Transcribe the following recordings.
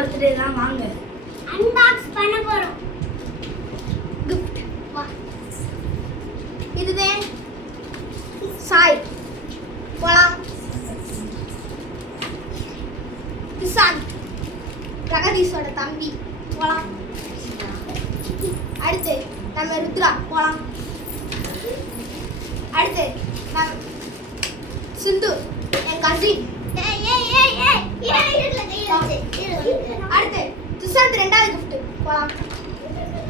Birthday தான், வாங்க unbox பண்ண போறோம். gift வா. இதுதான் சாய் போலாம். கிசான் பிரகதீஷோட தம்பி போலாம். அடுத்து நம்ம ருத்ரா போலாம். அடுத்து நம்ம சிந்து என் கசின். ஏய் ஏய் ஏய் ஏய் ஏய் இதுல கை அடுத்து சுசாந்த் ரெண்டாவது gift போலாம்.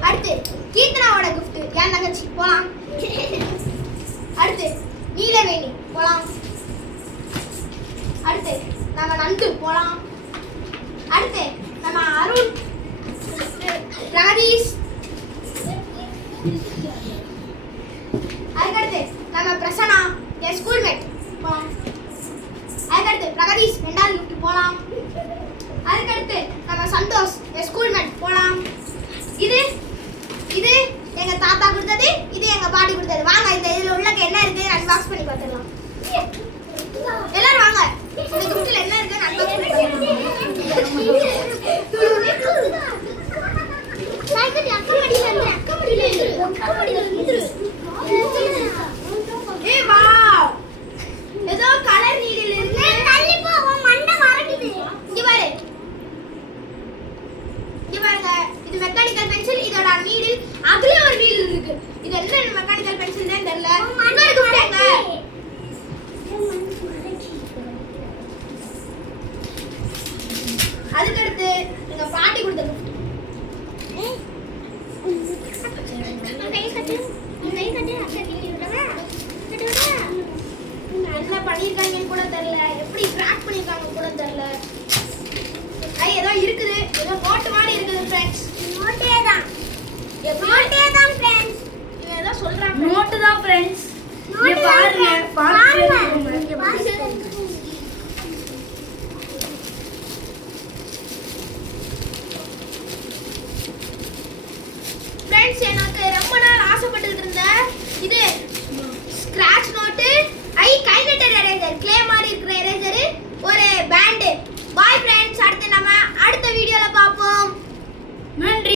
அடுத்து கீர்த்தனாவோட gift என் தங்கச்சி போலாம். அடுத்து நீலவேணி போலாம். அடுத்து நம்ம நந்து போலாம். அடுத்து நம்ம அருண் பிரகதீஷ். அதுக்கடுத்து நம்ம பிரசன்னா என் ஸ்கூல்மேட் போலாம். அதுக்கடுத்து பிரகதீஷ் ரெண்டாவது gift போலாம். அதுக்கடுத்து நம்ம சந்தோஷ் என் ஸ்கூல்மேட் போலாம். இது இது எங்க தாத்தா கொடுத்தது, இது எங்க பாட்டி கொடுத்தது. வாங்க இந்த இதுல உள்ள என்ன இருக்கு அன்பாக்ஸ் பண்ணி பார்த்துடலாம். எல்லாரும் வாங்க, இந்த giftல என்ன இருக்கு அன்பாக்ஸ் பண்ணி பார்த்துடலாம். சாய்கட்டி அக்கா மடியில இருந்து ஏய் வாவ், ஏதோ கலர் நீடில் இருக்கு. தள்ளி போ, உன் மண்டை மறக்குது. இங்க பாரு, இங்க பாருங்க, இது மெக்கானிக்கல் பென்சில். இதோட நீடில் அதுல ஒரு நீடில் இருக்கு. இது என்ன மெக்கானிக்கல் பென்சில் தான் தெரியல. இன்னொரு gift எங்க? அதுக்கடுத்து எங்க பாட்டி கொடுத்த gift. என்ன பண்ணிருக்காங்கன்னு கூட தெரியல, எப்படி கிராக் பண்ணிருக்காங்க கூட தெரியல. ஏதோ இருக்குது, ஏதோ நோட்டு மாதிரி இருக்குது ஃப்ரெண்ட்ஸ். நோட்டே தான் ஃப்ரெண்ட்ஸ். இவன் ஏதோ சொல்றாங்க. நோட்டு தான் ஃப்ரெண்ட்ஸ். நோட்டு இங்க பாருங்க, பாருங்க. பாருங்க. ஃப்ரெண்ட்ஸ், எனக்கு ரொம்ப நாள் ஆசைப்பட்டுட்டு இருந்தேன் இது ஸ்கிராட்ச் நோட்டு.